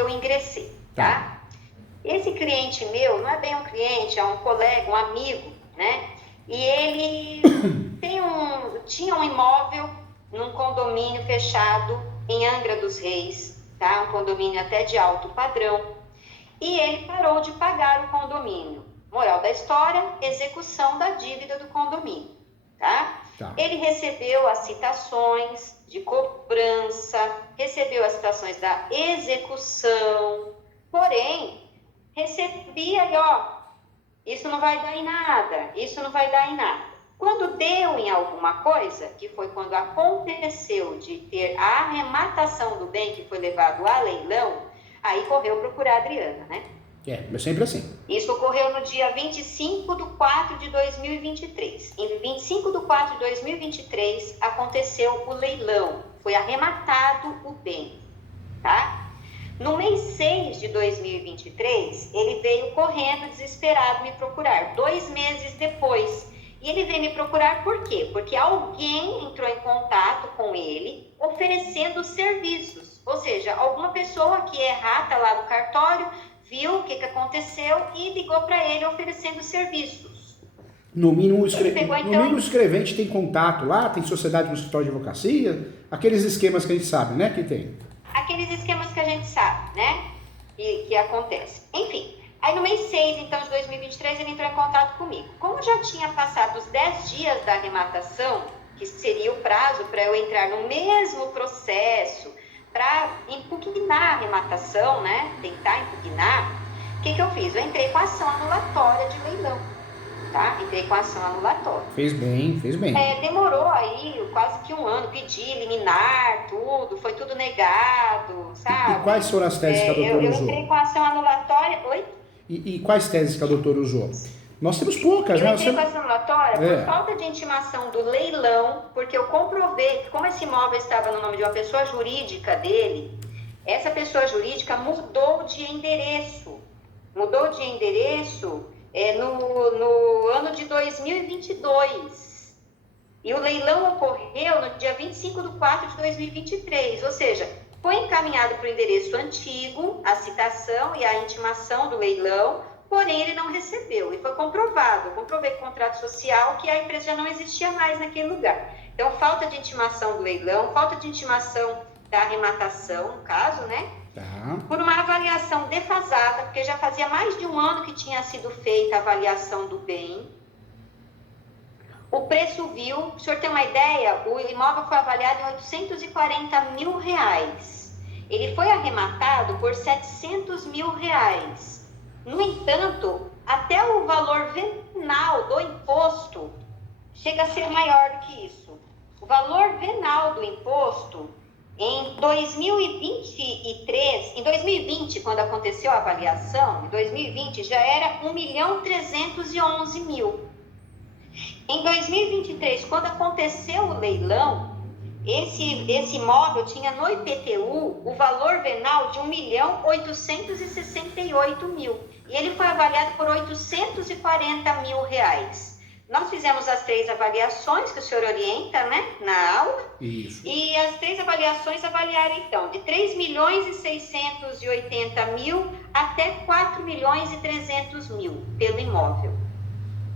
eu ingressei, tá? Esse cliente meu não é bem um cliente, é um colega, um amigo, né? E ele tinha um imóvel num condomínio fechado em Angra dos Reis, tá? Um condomínio até de alto padrão. E ele parou de pagar o condomínio. Moral da história, execução da dívida do condomínio, tá? Ele recebeu as citações de cobrança, recebeu as citações da execução, porém, recebia aí, isso não vai dar em nada, isso não vai dar em nada. Quando deu em alguma coisa, que foi quando aconteceu de ter a arrematação do bem que foi levado a leilão, aí correu procurar a Adriana, né? Mas sempre assim. Isso ocorreu no dia 25 de 4 de 2023. Em 25 de 4 de 2023, aconteceu o leilão. Foi arrematado o bem, tá? No mês 6 de 2023, ele veio correndo, desesperado, me procurar. 2 meses depois. E ele veio me procurar por quê? Porque alguém entrou em contato com ele, oferecendo serviços. Ou seja, alguma pessoa que é rata lá do cartório, viu o que aconteceu e ligou para ele oferecendo serviços. No mínimo, o escrevente tem contato lá, tem sociedade no escritório de advocacia, aqueles esquemas que a gente sabe, né, que tem. Aqueles esquemas que a gente sabe, né, que acontece. Enfim, aí no mês 6, então, de 2023, ele entrou em contato comigo. Como já tinha passado os 10 dias da arrematação, que seria o prazo para eu entrar no mesmo processo, para impugnar a arrematação, né, tentar impugnar, o que eu fiz? Eu entrei com a ação anulatória de leilão, tá? Entrei com a ação anulatória. Fez bem. Demorou aí quase que um ano, pedi liminar, tudo, foi tudo negado, sabe? E quais foram as teses que a doutora usou? Eu entrei com a ação anulatória... Oi? E quais teses que a doutora usou? Nós temos poucas, né? Eu entrei com a ação anulatória por falta de intimação do leilão, porque eu comprovei que como esse imóvel estava no nome de uma pessoa jurídica dele, essa pessoa jurídica mudou de endereço. Mudou de endereço no ano de 2022. E o leilão ocorreu no dia 25 de 4 de 2023, ou seja, foi encaminhado para o endereço antigo, a citação e a intimação do leilão, porém ele não recebeu, e foi comprovado, eu comprovei com o contrato social que a empresa já não existia mais naquele lugar. Então, falta de intimação do leilão, falta de intimação da arrematação, no caso, né? Por uma avaliação defasada, porque já fazia mais de um ano que tinha sido feita a avaliação do bem. O preço viu, o senhor tem uma ideia, o imóvel foi avaliado em R$840 mil. Ele foi arrematado por R$700 mil. No entanto, até o valor venal do imposto chega a ser maior do que isso. O valor venal do imposto, em 2020, quando aconteceu a avaliação, em 2020 já era R$1.311.000. Em 2023, quando aconteceu o leilão, esse imóvel tinha no IPTU o valor venal de R$1.868.000 e ele foi avaliado por R$840 mil. Nós fizemos as 3 avaliações que o senhor orienta, né, na aula. Isso. E as 3 avaliações avaliaram, então, de R$3.680.000 até R$4.300.000 pelo imóvel,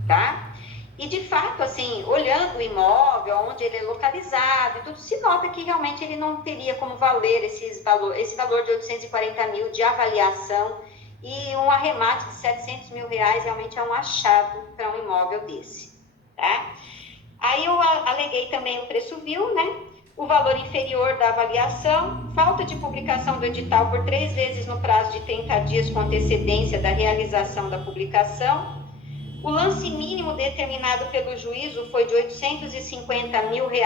tá? E, de fato, assim, olhando o imóvel, onde ele é localizado, tudo, se nota que realmente ele não teria como valer esse valor de R$840.000 de avaliação, e um arremate de R$700 mil realmente é um achado para um imóvel desse, tá? Aí eu aleguei também o preço vil, né? O valor inferior da avaliação, falta de publicação do edital por 3 vezes no prazo de 30 dias com antecedência da realização da publicação. O lance mínimo determinado pelo juízo foi de R$850 mil e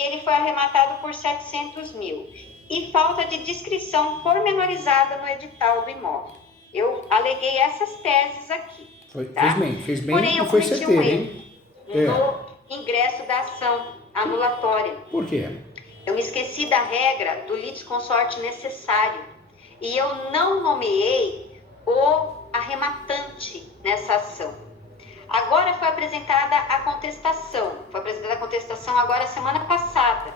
ele foi arrematado por R$700 mil. E falta de descrição pormenorizada no edital do imóvel. Eu aleguei essas teses aqui. Fez bem, porém, eu foi cometi certeiro, um erro hein? no ingresso da ação anulatória. Por quê? Eu me esqueci da regra do litisconsorte necessário e eu não nomeei o arrematante nessa ação. Agora foi apresentada a contestação. Foi apresentada a contestação agora semana passada.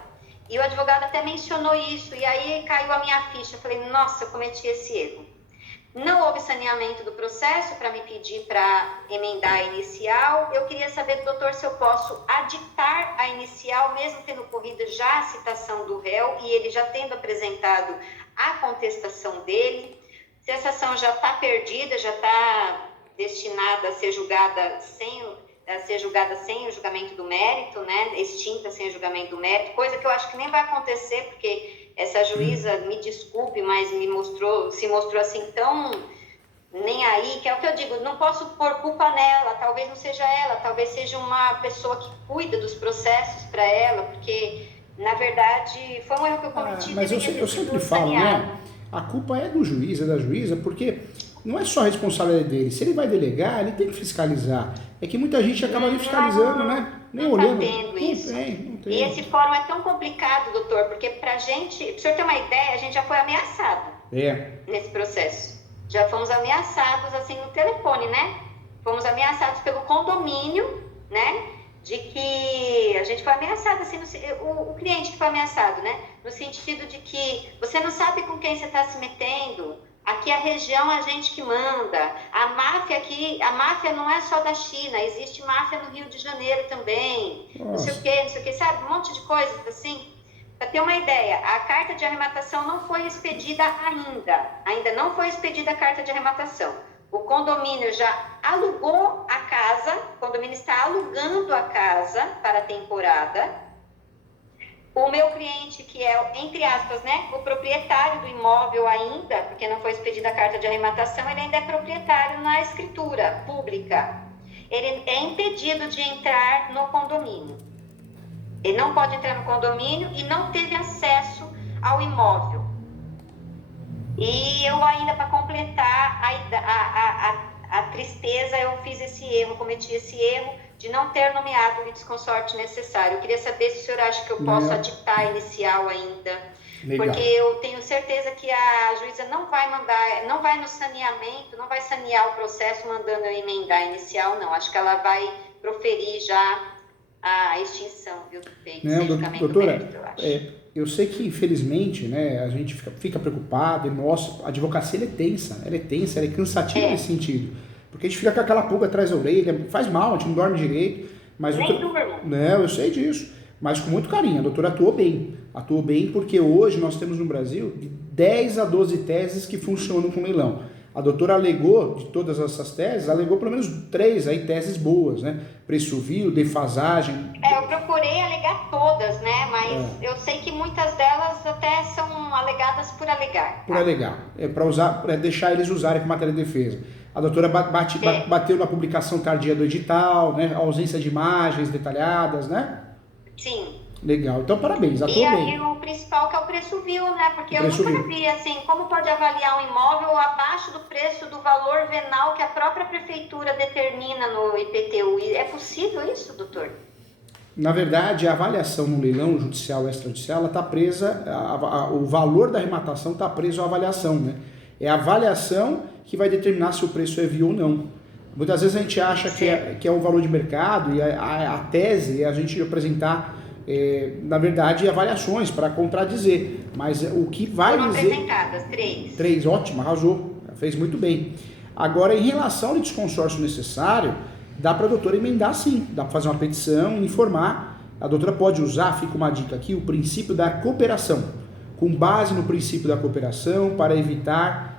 E o advogado até mencionou isso, e aí caiu a minha ficha. Eu falei, nossa, eu cometi esse erro. Não houve saneamento do processo para me pedir para emendar a inicial. Eu queria saber do doutor se eu posso aditar a inicial, mesmo tendo ocorrido já a citação do réu e ele já tendo apresentado a contestação dele. Se essa ação já está perdida, já está destinada a ser julgada sem o julgamento do mérito, né? Extinta sem o julgamento do mérito, coisa que eu acho que nem vai acontecer, porque essa juíza, me desculpe, mas se mostrou assim tão nem aí, que é o que eu digo, não posso pôr culpa nela, talvez não seja ela, talvez seja uma pessoa que cuida dos processos para ela, porque, na verdade, foi um erro que eu cometi. Mas eu sempre falo, né? A culpa é do juiz, é da juíza, porque não é só a responsabilidade dele. Se ele vai delegar, ele tem que fiscalizar. É que muita gente acaba ali fiscalizando, né? Nem olhando. Não está tendo isso. Não tem. E esse fórum é tão complicado, doutor, porque pra gente, pra o senhor ter uma ideia, a gente já foi ameaçado nesse processo. Já fomos ameaçados, assim, no telefone, né? Fomos ameaçados pelo condomínio, né? De que a gente foi ameaçado, assim, o cliente que foi ameaçado, né? No sentido de que você não sabe com quem você está se metendo. Aqui a região é a gente que manda. A máfia aqui, a máfia não é só da China, existe máfia no Rio de Janeiro também. Não sei o que, sabe? Um monte de coisas assim. Para ter uma ideia, a carta de arrematação não foi expedida ainda. Ainda não foi expedida a carta de arrematação. O condomínio já alugou a casa, o condomínio está alugando a casa para a temporada. O meu cliente, que é, entre aspas, né, o proprietário do imóvel ainda, porque não foi expedida a carta de arrematação, ele ainda é proprietário na escritura pública. Ele é impedido de entrar no condomínio. Ele não pode entrar no condomínio e não teve acesso ao imóvel. E eu ainda, para completar a tristeza, eu fiz esse erro, cometi esse erro, de não ter nomeado o litisconsorte necessário. Eu queria saber se o senhor acha que eu posso aditar a inicial ainda. Legal. Porque eu tenho certeza que a juíza não vai mandar, não vai no saneamento, não vai sanear o processo mandando eu emendar a inicial, não. Acho que ela vai proferir já a extinção, viu, do feito, sem julgamento do mérito, eu acho. Eu sei que, infelizmente, né, a gente fica preocupado, e nossa, a advocacia ela é tensa, ela é cansativa nesse sentido. Porque a gente fica com aquela pulga atrás da orelha, faz mal, a gente não dorme direito. Mas nem durmo. Não, eu sei disso. Mas com muito carinho, a doutora atuou bem. Atuou bem porque hoje nós temos no Brasil de 10 a 12 teses que funcionam com leilão. A doutora alegou, de todas essas teses, alegou pelo menos 3 aí, teses boas, né? Preço vil, defasagem. Eu procurei alegar todas, né? Mas eu sei que muitas delas até são alegadas por alegar. Tá? Por alegar. Para deixar eles usarem como matéria de defesa. A doutora bateu na publicação tardia do edital, né? A ausência de imagens detalhadas, né? Sim. Legal. Então, parabéns. Atuou bem. E o principal que é o preço vil, né? Porque eu nunca vi, assim, como pode avaliar um imóvel abaixo do preço do valor venal que a própria prefeitura determina no IPTU. É possível isso, doutor? Na verdade, a avaliação no leilão judicial ou extrajudicial, ela está presa, o valor da arrematação está preso à avaliação, né? É a avaliação que vai determinar se o preço é vil ou não. Muitas vezes a gente acha que é o valor de mercado e a tese é a gente apresentar, na verdade, avaliações para contradizer. Mas o que vai Foram dizer... apresentadas 3. 3, ótimo, arrasou, fez muito bem. Agora, em relação ao litisconsórcio necessário, dá para a doutora emendar sim, dá para fazer uma petição, informar. A doutora pode usar, fica uma dica aqui, o princípio da cooperação. Com base no princípio da cooperação, para evitar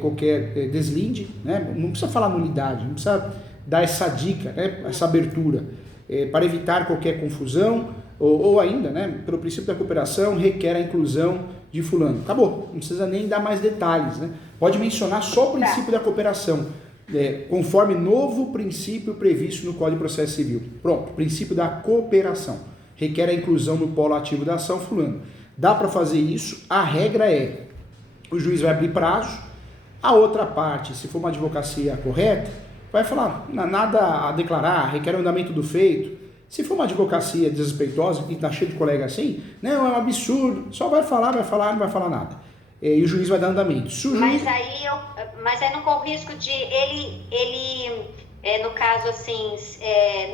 qualquer deslinde, né? Não precisa falar nulidade, não precisa dar essa dica, né? Essa abertura, para evitar qualquer confusão, ou ainda, né? Pelo princípio da cooperação, requer a inclusão de fulano. Acabou, não precisa nem dar mais detalhes, né? Pode mencionar só o princípio da cooperação, conforme novo princípio previsto no Código de Processo Civil. Pronto, princípio da cooperação, requer a inclusão no polo ativo da ação fulano. Dá para fazer isso, a regra é, o juiz vai abrir prazo, a outra parte, se for uma advocacia correta, vai falar, nada a declarar, requer o andamento do feito. Se for uma advocacia desrespeitosa, que está cheio de colega assim, não, é um absurdo, só vai falar, não vai falar nada. E o juiz vai dar andamento. Mas aí não corre o risco de ele no caso assim,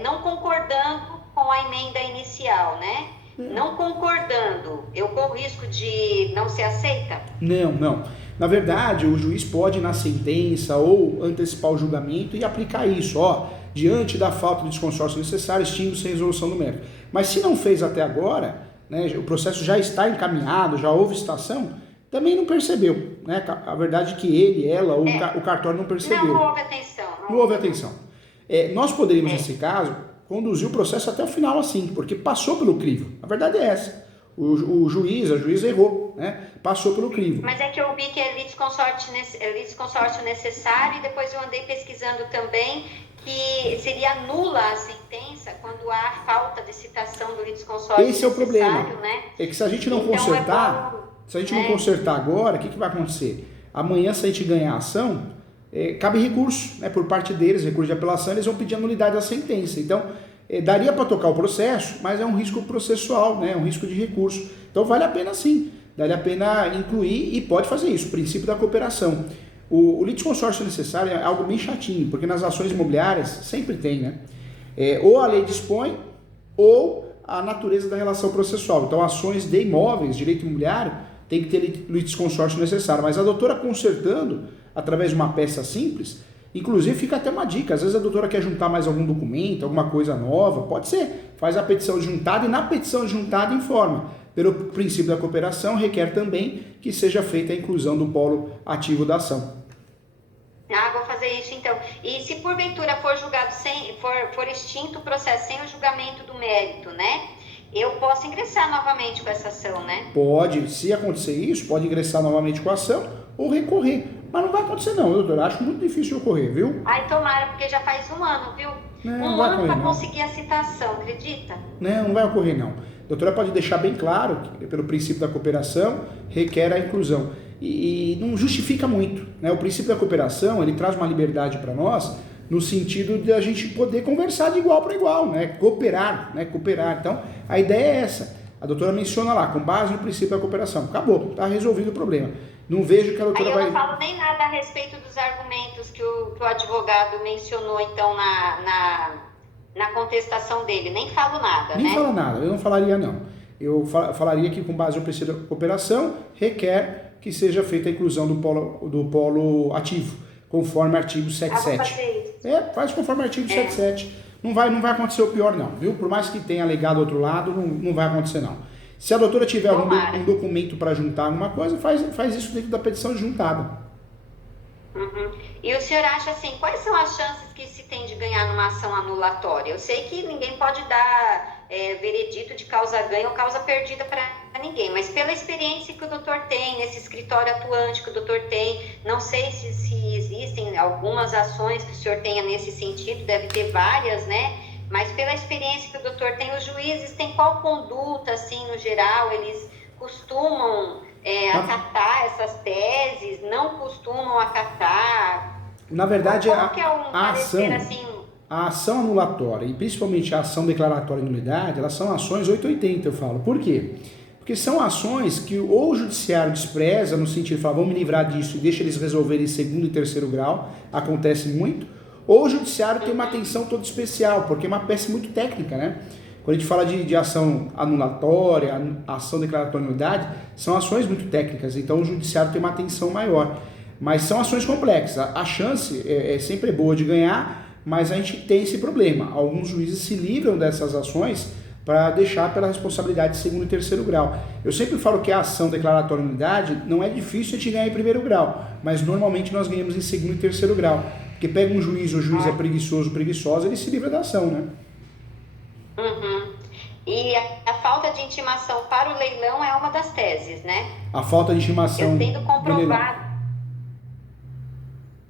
não concordando com a emenda inicial, né? não concordando, eu corro risco de não ser aceita? Não. Na verdade, o juiz pode, na sentença ou antecipar o julgamento e aplicar isso. Diante da falta de desconsórcio necessário, extingue-se a resolução do mérito. Mas se não fez até agora, né, o processo já está encaminhado, já houve citação, também não percebeu. Né? A verdade é que ele, ela ou o cartório não percebeu. Não houve atenção. Não houve atenção. Nós poderíamos, nesse caso, conduzir o processo até o final assim, porque passou pelo crivo. A verdade é essa. A juíza errou, né? Passou pelo crivo. Mas é que eu vi que é litisconsórcio necessário, e depois eu andei pesquisando também que seria nula a sentença quando há falta de citação do litisconsórcio necessário. Esse é o problema. Né? É que se a gente não consertar, não consertar agora, o que vai acontecer? Amanhã, se a gente ganhar a ação, cabe recurso, né? Por parte deles, recurso de apelação, eles vão pedir a nulidade da sentença. Então, daria para tocar o processo, mas é um risco processual, né? É um risco de recurso. Então vale a pena sim, vale a pena incluir e pode fazer isso, o princípio da cooperação. O litisconsórcio necessário é algo bem chatinho, porque nas ações imobiliárias sempre tem, né? Ou a lei dispõe, ou a natureza da relação processual. Então ações de imóveis, direito imobiliário, tem que ter litisconsórcio necessário. Mas a doutora consertando, através de uma peça simples, inclusive fica até uma dica, às vezes a doutora quer juntar mais algum documento, alguma coisa nova, pode ser, faz a petição de juntada e na petição de juntada informa. Pelo princípio da cooperação, requer também que seja feita a inclusão do polo ativo da ação. Vou fazer isso então. E se porventura for julgado for extinto o processo sem o julgamento do mérito, né? Eu posso ingressar novamente com essa ação, né? Pode, se acontecer isso, pode ingressar novamente com a ação ou recorrer. Mas não vai acontecer não, doutor. Acho muito difícil ocorrer, viu? Ai, tomara, porque já faz um ano, viu? Não um ano para conseguir a citação, acredita? Não vai ocorrer não. A doutora pode deixar bem claro que, pelo princípio da cooperação, requer a inclusão. E não justifica muito, né? O princípio da cooperação, ele traz uma liberdade para nós, no sentido de a gente poder conversar de igual para igual, né? Cooperar. Então, a ideia é essa. A doutora menciona lá, com base no princípio da cooperação. Acabou, está resolvido o problema. Não vejo que a doutora vai... Eu não falo nem nada a respeito dos argumentos que o advogado mencionou, então, na contestação dele. Nem falo nada, Nem fala nada, eu não falaria não. Eu falaria que, com base no princípio da cooperação, requer que seja feita a inclusão do polo ativo, conforme artigo 77. Faz conforme artigo 77. Não vai acontecer o pior não, viu? Por mais que tenha alegado outro lado, não vai acontecer não. Se a doutora tiver um documento para juntar alguma coisa, faz isso dentro da petição de juntada. Uhum. E o senhor acha assim, quais são as chances que se tem de ganhar numa ação anulatória? Eu sei que ninguém pode dar veredito de causa ganha ou causa perdida para ninguém, mas pela experiência que o doutor tem, nesse escritório atuante que o doutor tem, não sei se existem algumas ações que o senhor tenha nesse sentido, deve ter várias, né? Mas pela experiência que o doutor tem, os juízes têm qual conduta, assim, no geral? Eles costumam acatar essas teses, não costumam acatar? Na verdade, a ação anulatória e principalmente a ação declaratória de nulidade, elas são ações 880, eu falo. Por quê? Porque são ações que ou o judiciário despreza, no sentido de falar, vamos me livrar disso e deixa eles resolverem em segundo e terceiro grau, acontece muito, ou o judiciário tem uma atenção toda especial, porque é uma peça muito técnica, né? Quando a gente fala de ação anulatória, ação declaratória de nulidade, são ações muito técnicas, então o judiciário tem uma atenção maior. Mas são ações complexas, a chance é sempre boa de ganhar, mas a gente tem esse problema. Alguns juízes se livram dessas ações para deixar pela responsabilidade de segundo e terceiro grau. Eu sempre falo que a ação declaratória de nulidade não é difícil a gente ganhar em primeiro grau, mas normalmente nós ganhamos em segundo e terceiro grau. Porque pega um juiz, o juiz é preguiçosa, ele se livra da ação, né? Uhum. E a falta de intimação para o leilão é uma das teses, né? A falta de intimação. Eu tendo comprovado.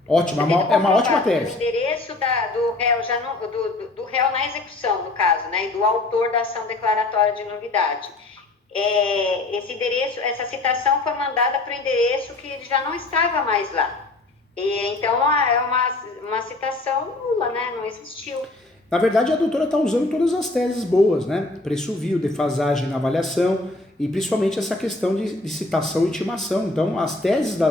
Ótimo, é uma ótima tese. O endereço do réu, do réu na execução, no caso, né? E do autor da ação declaratória de nulidade. Esse endereço, essa citação foi mandada para o endereço que ele já não estava mais lá. Então, é uma citação nula, né? Não existiu. Na verdade, a doutora está usando todas as teses boas, né? Preço vil, defasagem na avaliação e principalmente essa questão de citação e intimação. Então, as teses da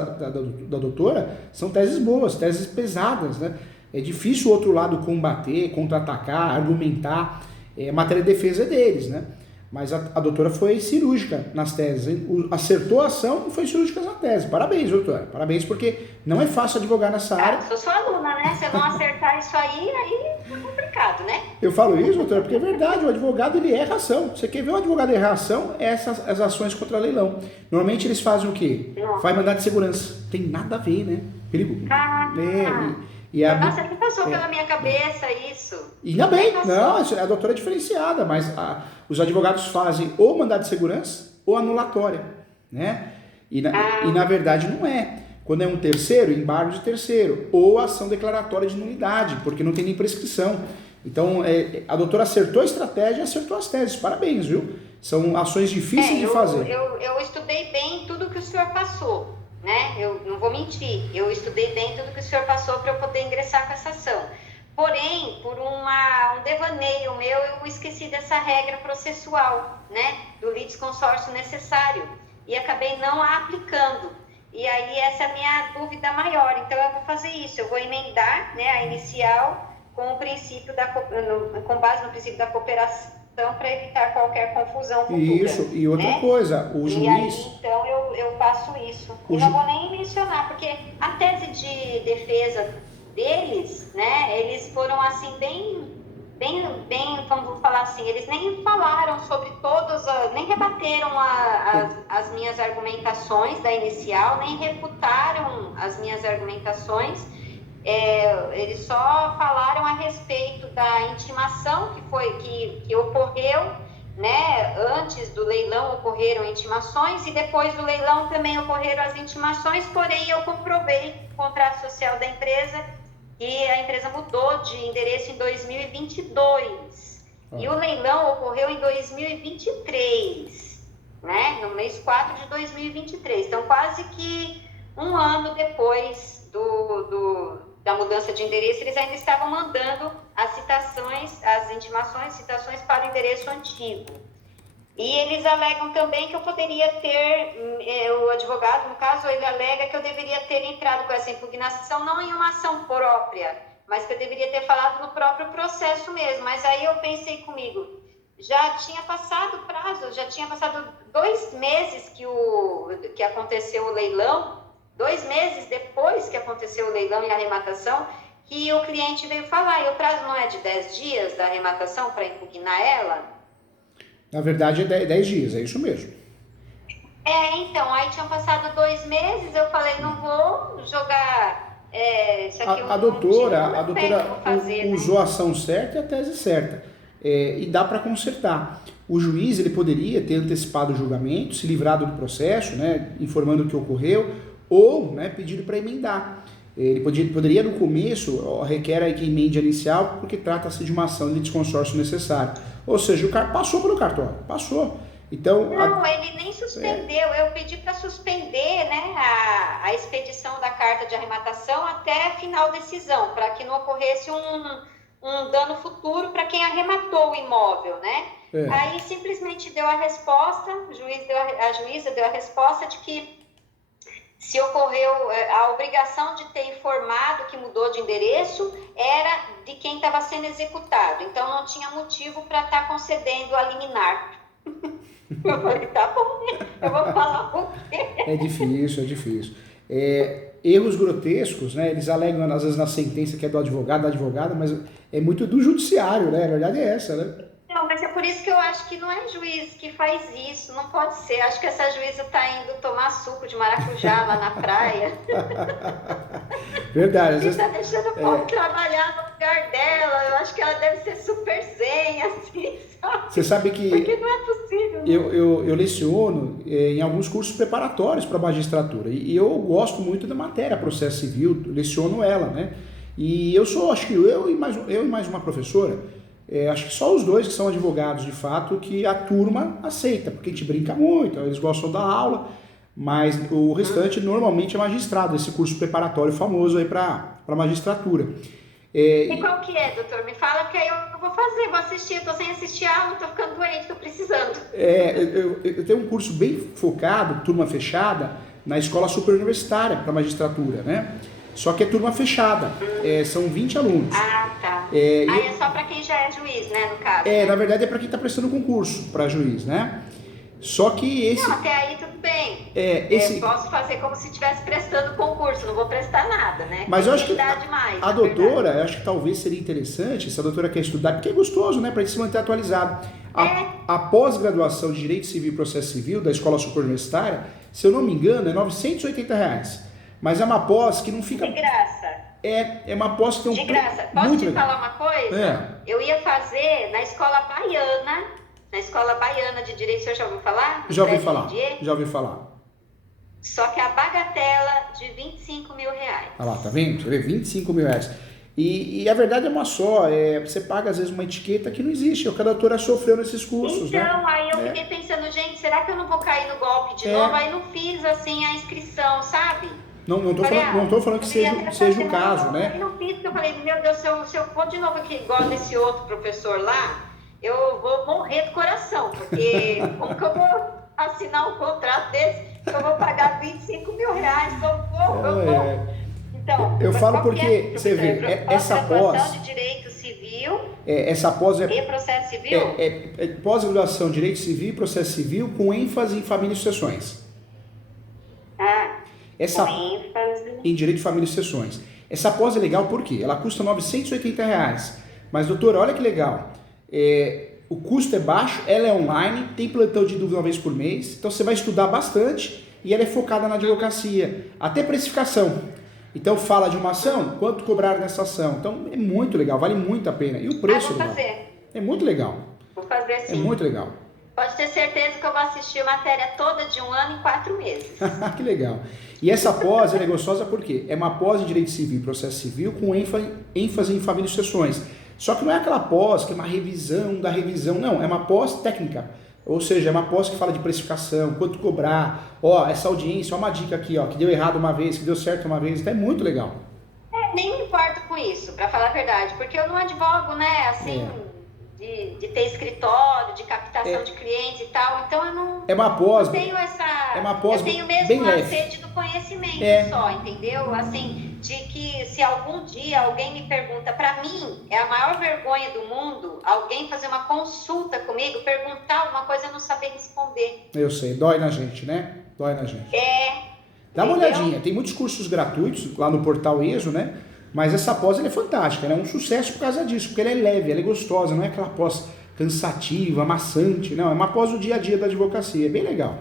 doutora são teses boas, teses pesadas, né? É difícil o outro lado combater, contra-atacar, argumentar. A matéria de defesa é deles, né? Mas a doutora foi cirúrgica nas teses, hein? Acertou a ação e foi cirúrgica na tese. Parabéns, doutora. Parabéns, porque não é fácil advogar nessa área. Sou sua aluna, né? Se eu não acertar isso aí é complicado, né? Eu falo isso, doutora, porque é verdade, o advogado ele erra ação. Você quer ver um advogado errar ação? As ações contra leilão. Normalmente eles fazem o quê? Vai mandar de segurança. Tem nada a ver, né? Perigo. Nossa, que passou pela minha cabeça isso. Ainda bem, não, a doutora é diferenciada, mas os advogados fazem ou mandado de segurança ou anulatória, né? E na verdade não é. Quando é um terceiro, embargo de terceiro, ou ação declaratória de nulidade, porque não tem nem prescrição. Então, a doutora acertou a estratégia e acertou as teses. Parabéns, viu? São ações difíceis de fazer. Eu estudei bem tudo que o senhor passou, né? Eu não vou mentir. Eu estudei bem tudo que o senhor passou para eu poder ingressar com essa ação. Porém, por um devaneio meu, eu esqueci dessa regra processual, né? Do litisconsórcio necessário. E acabei não a aplicando. E aí essa é a minha dúvida maior. Então eu vou fazer isso. Eu vou emendar, né, a inicial com base no princípio da cooperação para evitar qualquer confusão futura. Isso, e outra coisa, o juiz... E aí, então, eu faço isso. E não vou nem mencionar, porque a tese de defesa deles, né, eles foram, assim, bem, como vou falar assim, eles nem falaram sobre nem rebateram as minhas argumentações da inicial, nem refutaram as minhas argumentações. Eles só falaram a respeito da intimação que ocorreu, né? Antes do leilão ocorreram intimações e depois do leilão também ocorreram as intimações, porém eu comprovei o contrato social da empresa e a empresa mudou de endereço em 2022 e o leilão ocorreu em 2023, né? No mês 4 de 2023, então quase que um ano depois da mudança de endereço, eles ainda estavam mandando as intimações, citações para o endereço antigo. E eles alegam também que eu poderia o advogado, no caso, ele alega que eu deveria ter entrado com essa impugnação, não em uma ação própria, mas que eu deveria ter falado no próprio processo mesmo. Mas aí eu pensei comigo, já tinha passado o prazo, já tinha passado 2 meses que aconteceu o leilão, 2 meses depois que aconteceu o leilão e a arrematação, que o cliente veio falar, e o prazo não é de 10 dias da arrematação para impugnar ela? Na verdade é 10 dias, é isso mesmo. Então, aí tinham passado 2 meses, eu falei, não vou jogar isso aqui. A doutora usou né? a ação certa e a tese certa, e dá para consertar. O juiz ele poderia ter antecipado o julgamento, se livrado do processo, né, informando o que ocorreu, ou, né, pedido para emendar. Ele poderia no começo, requer aí que emende a inicial, porque trata-se de uma ação de litisconsórcio necessário. Ou seja, o cara passou pelo cartório, passou. Então, não, ele nem suspendeu. Eu pedi para suspender, né, a expedição da carta de arrematação até a final decisão, para que não ocorresse um dano futuro para quem arrematou o imóvel, né? Aí simplesmente deu a resposta, a juíza deu a resposta de que se ocorreu a obrigação de ter informado que mudou de endereço era de quem estava sendo executado, então não tinha motivo para estar concedendo a liminar. Eu falei, tá bom, né? Eu vou falar o quê? É difícil. Erros grotescos, né? Eles alegam às vezes na sentença que é do advogado, da advogada, mas é muito do judiciário, né? A verdade é essa, né? Não, mas é por isso que eu acho que não é juiz que faz isso, não pode ser. Acho que essa juíza está indo tomar suco de maracujá lá na praia. Verdade. E está deixando o povo trabalhar no lugar dela. Eu acho que ela deve ser super zen, assim, sabe? Você sabe que... Porque não é possível. Né? Eu leciono em alguns cursos preparatórios para a magistratura. E eu gosto muito da matéria processo civil, leciono ela, né? E acho que eu e mais uma professora... acho que só os dois que são advogados de fato que a turma aceita, porque a gente brinca muito, eles gostam da aula, mas o restante normalmente é magistrado, esse curso preparatório famoso aí para magistratura. E qual que é, doutor? Me fala que aí eu vou fazer, vou assistir, tô sem assistir a aula, tô ficando doente, tô precisando. Eu tenho um curso bem focado, turma fechada, na escola superuniversitária para magistratura, né? Só que é turma fechada, são 20 alunos. Ah, tá. Aí é só para quem já é juiz, né, no caso. Na verdade é para quem está prestando concurso para juiz, né? Só que esse... Não, até aí tudo bem. esse... Posso fazer como se estivesse prestando concurso, não vou prestar nada, né? Mas eu acho que demais, a doutora, eu acho que talvez seria interessante, se a doutora quer estudar, porque é gostoso, né, para gente se manter atualizado. A pós-graduação de Direito Civil e Processo Civil da Escola Superior Universitária, se eu não me engano, é R$980. Mas é uma pós que não fica... De graça. É uma pós que tem um... De graça. Posso te falar uma coisa? Eu ia fazer na Escola Baiana de Direito, você já ouviu falar? Já ouvi falar. Só que a bagatela de R$25 mil. Olha lá, tá vendo? Você vê, R$25 mil. E a verdade é uma só, você paga às vezes uma etiqueta que não existe, é o que a doutora sofreu nesses cursos, então, né? Então, aí eu fiquei pensando, gente, será que eu não vou cair no golpe de novo? Aí não fiz, assim, a inscrição, sabe? Não tô falando que seja o caso, né? Eu não fiz, porque eu falei, meu Deus, se eu for de novo aqui igual desse outro professor lá, eu vou morrer do coração, porque como que eu vou assinar um contrato desse que eu vou pagar R$25 mil? Socorro, Então, eu falo porque, você vê, essa pós... de Direito Civil essa pós e Processo Civil? Pós-graduação em Direito Civil e Processo Civil com ênfase em família e sucessões. Com ênfase em Direito de Família e Sucessões. Essa pós é legal porque ela custa R$980. Mas, doutora, olha que legal. O custo é baixo, ela é online, tem plantão de dúvida uma vez por mês, então você vai estudar bastante e ela é focada na advocacia, até precificação. Então fala de uma ação, quanto cobrar nessa ação. Então é muito legal, vale muito a pena. E o preço vou fazer. É muito legal. Vou fazer sim. É muito legal. Pode ter certeza que eu vou assistir a matéria toda de 1 ano em 4 meses. Que legal. E essa pós é gostosa porque é uma pós em Direito Civil e Processo Civil com ênfase em família e sucessões. Só que não é aquela pós que é uma revisão da revisão, não. É uma pós técnica. Ou seja, é uma pós que fala de precificação, quanto cobrar, essa audiência, uma dica aqui, que deu errado uma vez, que deu certo uma vez, então é muito legal. Nem me importo com isso, pra falar a verdade, porque eu não advogo, né, assim, de ter escritório, de captação de clientes e tal, então eu não, não tenho eu tenho mesmo a sede do conhecimento só, entendeu? Assim, de que se algum dia alguém me pergunta, pra mim, é a maior vergonha do mundo, alguém fazer uma consulta comigo, perguntar alguma coisa e eu não saber responder. Eu sei, dói na gente, né? Dói na gente. Dá uma olhadinha, tem muitos cursos gratuitos lá no portal ESO, né? Mas essa pós é fantástica, ela é um sucesso por causa disso, porque ela é leve, ela é gostosa, não é aquela pós cansativa, maçante, não, é uma pós do dia a dia da advocacia, é bem legal.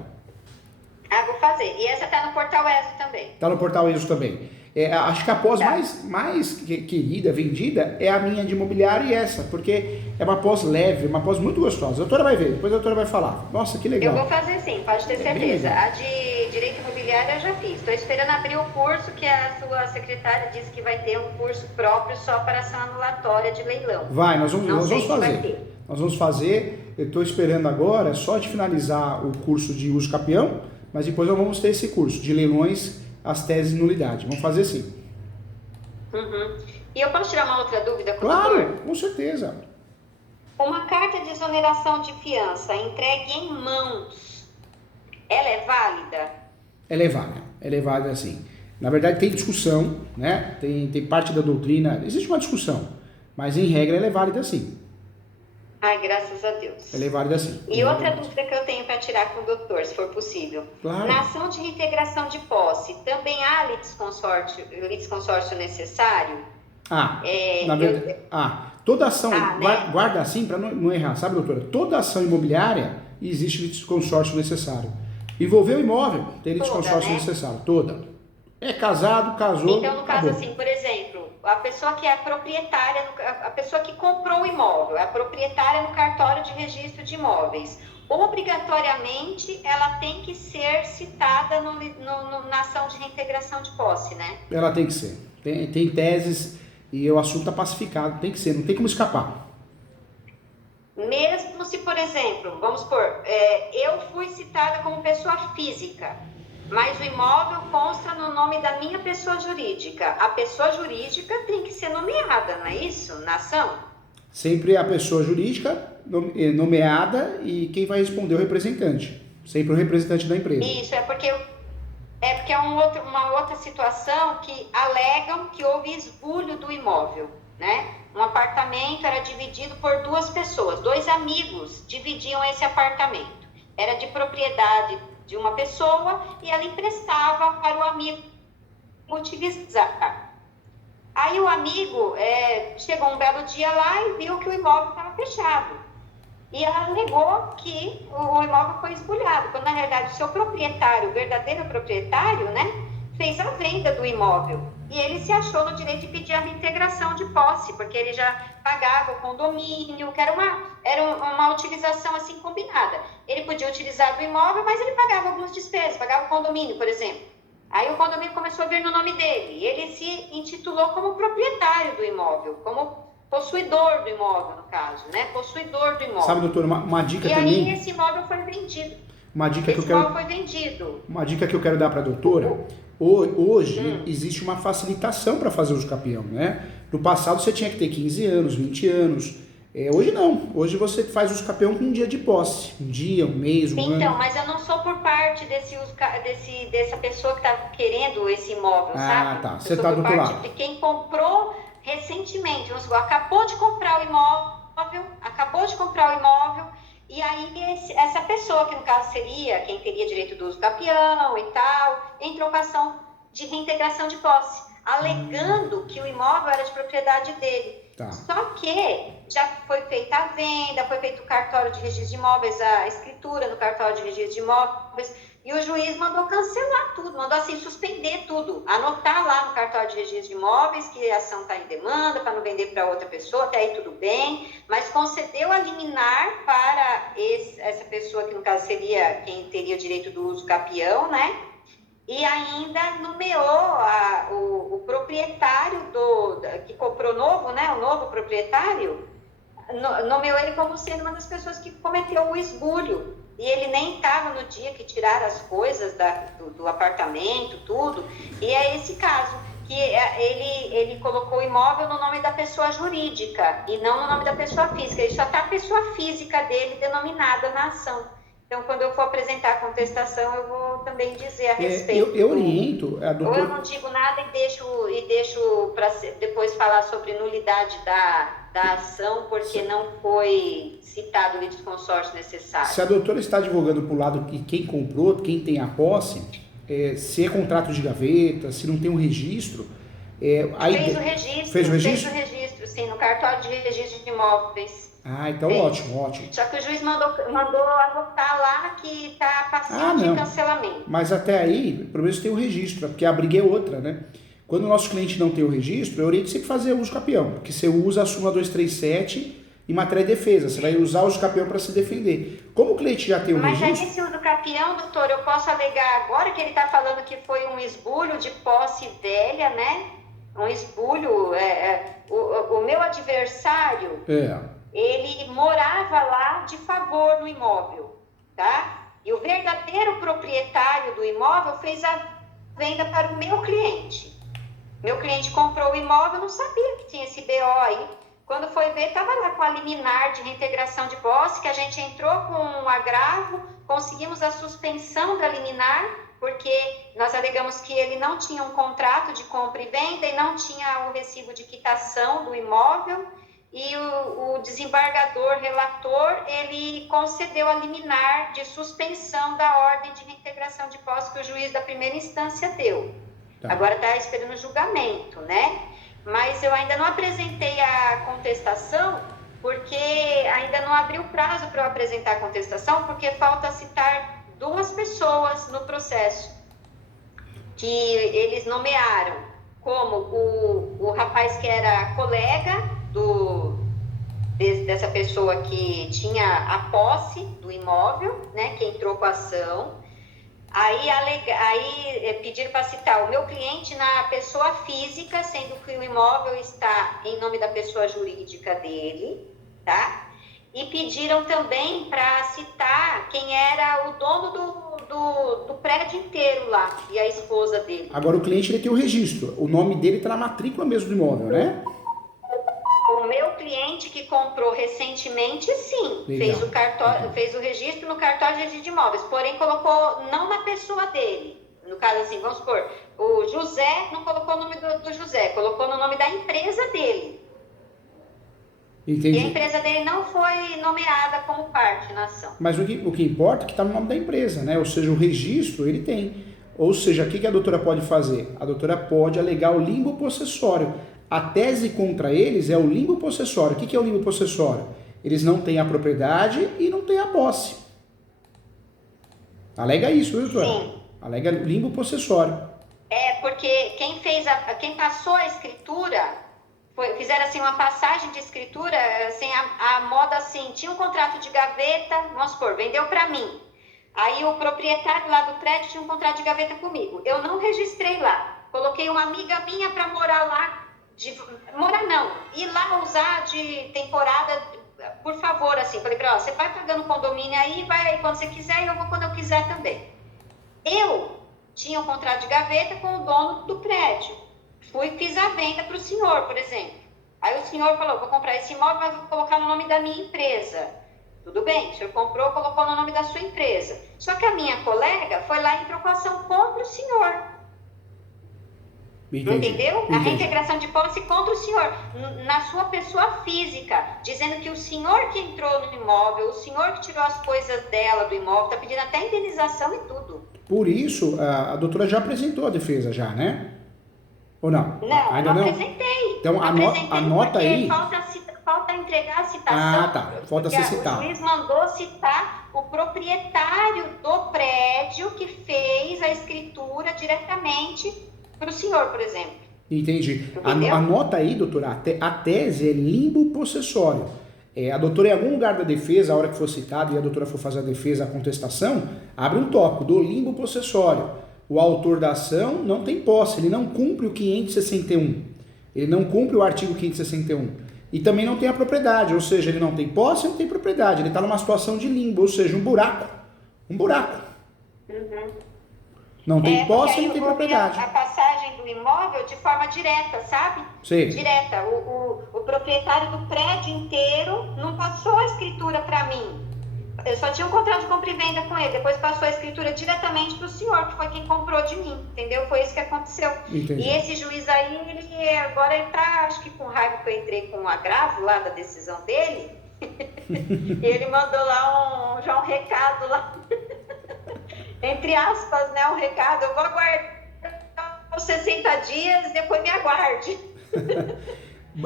Vou fazer. E essa tá no portal ESO também? Tá no portal ESO também. Acho que a pós mais querida, vendida, é a minha de imobiliário e essa, porque é uma pós leve, uma pós muito gostosa. A doutora vai ver, depois a doutora vai falar. Nossa, que legal. Eu vou fazer sim, pode ter certeza. A de Direito Imobiliário eu já fiz. Estou esperando abrir o curso, que a sua secretária disse que vai ter um curso próprio só para ação anulatória de leilão. Nós vamos fazer. Nós vamos fazer, eu estou esperando agora, só de finalizar o curso de uso capião, mas depois nós vamos ter esse curso de leilões, as teses de nulidade. Vamos fazer sim. E eu posso tirar uma outra dúvida com o doutor? Claro, com certeza. Uma carta de exoneração de fiança entregue em mãos, ela é válida? Ela é válida sim. Na verdade tem discussão, né? Tem parte da doutrina, existe uma discussão, mas em regra ela é válida sim. Ai, graças a Deus. Ela é válida sim. E outra dúvida que eu tenho para tirar com o doutor, se for possível. Claro. Na ação de reintegração de posse, também há litisconsórcio necessário? Na verdade, toda ação, guarda assim para não errar, sabe, doutora? Toda ação imobiliária existe litisconsórcio necessário. Envolveu o imóvel, tem litisconsórcio necessário, toda. É casado, casou. Então, no caso assim, por exemplo, a pessoa que é proprietária, a pessoa que comprou o imóvel, é proprietária no cartório de registro de imóveis, obrigatoriamente ela tem que ser citada na ação de reintegração de posse, né? Ela tem que ser. Tem teses e o assunto está pacificado, tem que ser, não tem como escapar. Mesmo se, por exemplo, vamos supor, eu fui citada como pessoa física, mas o imóvel consta no nome da minha pessoa jurídica. A pessoa jurídica tem que ser nomeada, não é isso? Na ação? Sempre a pessoa jurídica nomeada e quem vai responder é o representante. Sempre o representante da empresa. Isso, é porque É porque é uma outra situação que alegam que houve esbulho do imóvel, né? Um apartamento era dividido por duas pessoas, dois amigos dividiam esse apartamento. Era de propriedade de uma pessoa e ela emprestava para o amigo utilizar. Aí o amigo chegou um belo dia lá e viu que o imóvel estava fechado. E ela alegou que o imóvel foi esbulhado, quando na realidade o seu proprietário, o verdadeiro proprietário, né, fez a venda do imóvel. E ele se achou no direito de pedir a reintegração de posse, porque ele já pagava o condomínio, que era uma utilização assim combinada. Ele podia utilizar do imóvel, mas ele pagava algumas despesas, pagava o condomínio, por exemplo. Aí o condomínio começou a vir no nome dele, e ele se intitulou como proprietário do imóvel, como possuidor do imóvel, no caso, né? Possuidor do imóvel. Sabe, doutor, uma dica e também... E aí esse imóvel foi vendido. Uma dica esse imóvel foi vendido. Uma dica que eu quero dar para a doutora, hoje existe uma facilitação para fazer uso capião, né? No passado você tinha que ter 15 anos, 20 anos. Hoje não. Hoje você faz uso capião com um dia de posse. Um dia, um mês, um ano. Então, mas eu não sou por parte dessa pessoa que está querendo esse imóvel, sabe? Tá. Você está do outro lado. De quem comprou recentemente, vamos supor, acabou de comprar o imóvel, e aí essa pessoa, que no caso seria quem teria direito do uso capião e tal, entrou com ação de reintegração de posse, alegando que o imóvel era de propriedade dele. Tá. Só que já foi feita a venda, foi feito o cartório de registro de imóveis, a escritura no cartório de registro de imóveis, e o juiz mandou cancelar tudo, mandou assim suspender tudo, anotar lá no cartório de registro de imóveis que a ação está em demanda para não vender para outra pessoa, até aí tudo bem, mas concedeu a liminar para essa pessoa, que no caso seria quem teria o direito do uso capião, né? E ainda nomeou o proprietário que comprou novo, né? O novo proprietário, nomeou ele como sendo uma das pessoas que cometeu o esbulho. E ele nem estava no dia que tiraram as coisas do apartamento, tudo. E é esse caso, que ele colocou o imóvel no nome da pessoa jurídica e não no nome da pessoa física. Ele só está a pessoa física dele denominada na ação. Então, quando eu for apresentar a contestação, eu vou também dizer a respeito. Eu oriento a doutora... Ou eu não digo nada e deixo para depois falar sobre nulidade da ação, porque não foi citado o litisconsórcio necessário. Se a doutora está advogando para o lado que quem comprou, quem tem a posse, se é contrato de gaveta, se não tem um registro... Fez o registro? Fez o registro? Fez o registro, sim, no cartório de registro de imóveis. Então ótimo. Só que o juiz mandou anotar lá que está passivo de cancelamento. Mas até aí, pelo menos tem o registro, porque a briga é outra, né? Quando o nosso cliente não tem o registro, eu oriento sempre fazer uso capião, porque você usa a súmula 237 em matéria de defesa, você vai usar o uso capião para se defender. Como o cliente já tem o registro... Mas aí esse uso capião, doutor, eu posso alegar agora que ele está falando que foi um esbulho de posse velha, né? Um esbulho, o meu adversário... Ele morava lá de favor no imóvel, tá? E o verdadeiro proprietário do imóvel fez a venda para o meu cliente. Meu cliente comprou o imóvel, não sabia que tinha esse BO aí. Quando foi ver, estava lá com a liminar de reintegração de posse, que a gente entrou com um agravo, conseguimos a suspensão da liminar, porque nós alegamos que ele não tinha um contrato de compra e venda e não tinha o recibo de quitação do imóvel. E o desembargador relator, ele concedeu a liminar de suspensão da ordem de reintegração de posse que o juiz da primeira instância deu. Tá. Agora está esperando o julgamento, né? Mas eu ainda não apresentei a contestação, porque ainda não abriu o prazo para eu apresentar a contestação, porque falta citar duas pessoas no processo, que eles nomearam como o rapaz que era colega dessa pessoa que tinha a posse do imóvel, né, que entrou com a ação. Aí pediram para citar o meu cliente na pessoa física, sendo que o imóvel está em nome da pessoa jurídica dele, tá? E pediram também para citar quem era o dono do prédio inteiro lá, e a esposa dele. Agora o cliente ele tem o registro, o nome dele está na matrícula mesmo do imóvel, né? O meu cliente que comprou recentemente, sim, fez o registro no cartório de registro de imóveis, porém colocou não na pessoa dele, No caso assim, vamos supor, o José não colocou o nome do José, colocou no nome da empresa dele. Entendi. E a empresa dele não foi nomeada como parte na ação. Mas o que importa é que está no nome da empresa, né? Ou seja, o registro ele tem. Ou seja, o que a doutora pode fazer? A doutora pode alegar o limbo possessório. A tese contra eles é o limbo possessório. O que é o limbo possessório? Eles não têm a propriedade e não têm a posse. Alega isso, viu, doutora? Sim. Alega limbo possessório. Porque quem passou a escritura... fizeram assim uma passagem de escritura, assim, a moda assim, tinha um contrato de gaveta, vamos supor, vendeu para mim. Aí o proprietário lá do prédio tinha um contrato de gaveta comigo. Eu não registrei lá. Coloquei uma amiga minha para morar lá, ir lá usar de temporada, por favor, assim. Falei para ela, você vai pagando condomínio aí, vai aí quando você quiser e eu vou quando eu quiser também. Eu tinha um contrato de gaveta com o dono do prédio. Fiz a venda para o senhor, por exemplo. Aí o senhor falou, vou comprar esse imóvel, mas vou colocar no nome da minha empresa. Tudo bem, o senhor comprou, colocou no nome da sua empresa. Só que a minha colega foi lá e entrou com ação contra o senhor. Entendi. Entendeu? Entendi. A reintegração de posse contra o senhor, na sua pessoa física, dizendo que o senhor que entrou no imóvel, o senhor que tirou as coisas dela do imóvel, está pedindo até indenização e tudo. Por isso, a doutora já apresentou a defesa já, né? Ou não? Não, ainda não apresentei. Então anota aí. Falta entregar a citação. Ah, tá. Falta ser citado. O juiz mandou citar o proprietário do prédio que fez a escritura diretamente para o senhor, por exemplo. Entendi. Anota aí, doutora, a tese é limbo possessório. A doutora, em algum lugar da defesa, a hora que for citado e a doutora for fazer a defesa, a contestação, abre um tópico do limbo possessório. O autor da ação não tem posse, ele não cumpre o 561, ele não cumpre o artigo 561 e também não tem a propriedade, ou seja, ele não tem posse e não tem propriedade, ele está numa situação de limbo, ou seja, um buraco. Uhum. Não tem posse e não tem propriedade. A passagem do imóvel de forma direta, sabe? Sim. Direta. O proprietário do prédio inteiro não passou a escritura para mim. Eu só tinha um contrato de compra e venda com ele, depois passou a escritura diretamente para o senhor, que foi quem comprou de mim, entendeu? Foi isso que aconteceu. Entendi. E esse juiz aí, agora ele tá, acho que com raiva que eu entrei com um agravo lá da decisão dele, e ele mandou lá já um recado lá, entre aspas, né, um recado, eu vou aguardar os 60 dias, depois me aguarde.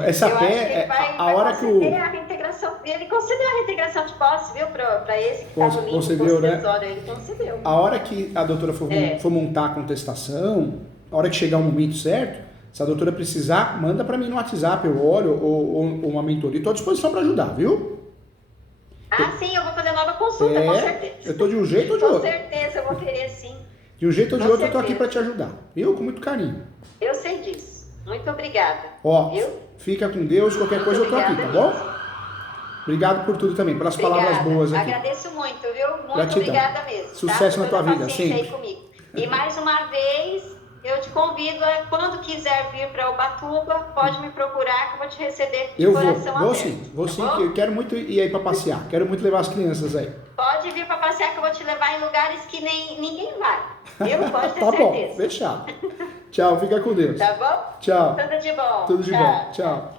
Essa a hora que o... Ele concedeu a reintegração de posse, viu, para esse que estava limpo, concedeu, né? Ele concedeu. A hora que a doutora for montar a contestação, a hora que chegar o momento certo, se a doutora precisar, manda para mim no WhatsApp, eu olho, ou uma mentoria. Estou à disposição para ajudar, viu? Sim, eu vou fazer nova consulta, com certeza. Eu estou de um jeito ou de outro. Com certeza, eu vou querer sim. De um jeito ou de outro, eu estou aqui para te ajudar, viu? Com muito carinho. Eu sei disso. Muito obrigada. Viu? Fica com Deus, qualquer coisa eu estou aqui, tá bom? Obrigado por tudo também, pelas palavras boas aqui. Agradeço muito, viu? Muito Gratidão. Obrigada mesmo. Sucesso na tua vida, sempre. Aí comigo. E mais uma vez, eu te convido a, quando quiser vir para Ubatuba, pode me procurar que eu vou te receber de coração aberto. Vou sim, que eu quero muito ir aí para passear. Quero muito levar as crianças aí. Pode vir para passear que eu vou te levar em lugares que ninguém vai. Eu pode ter tá certeza. Bom, fechado. Tchau, fica com Deus. Tá bom? Tchau. Tudo de bom. Tudo de bom. Tchau.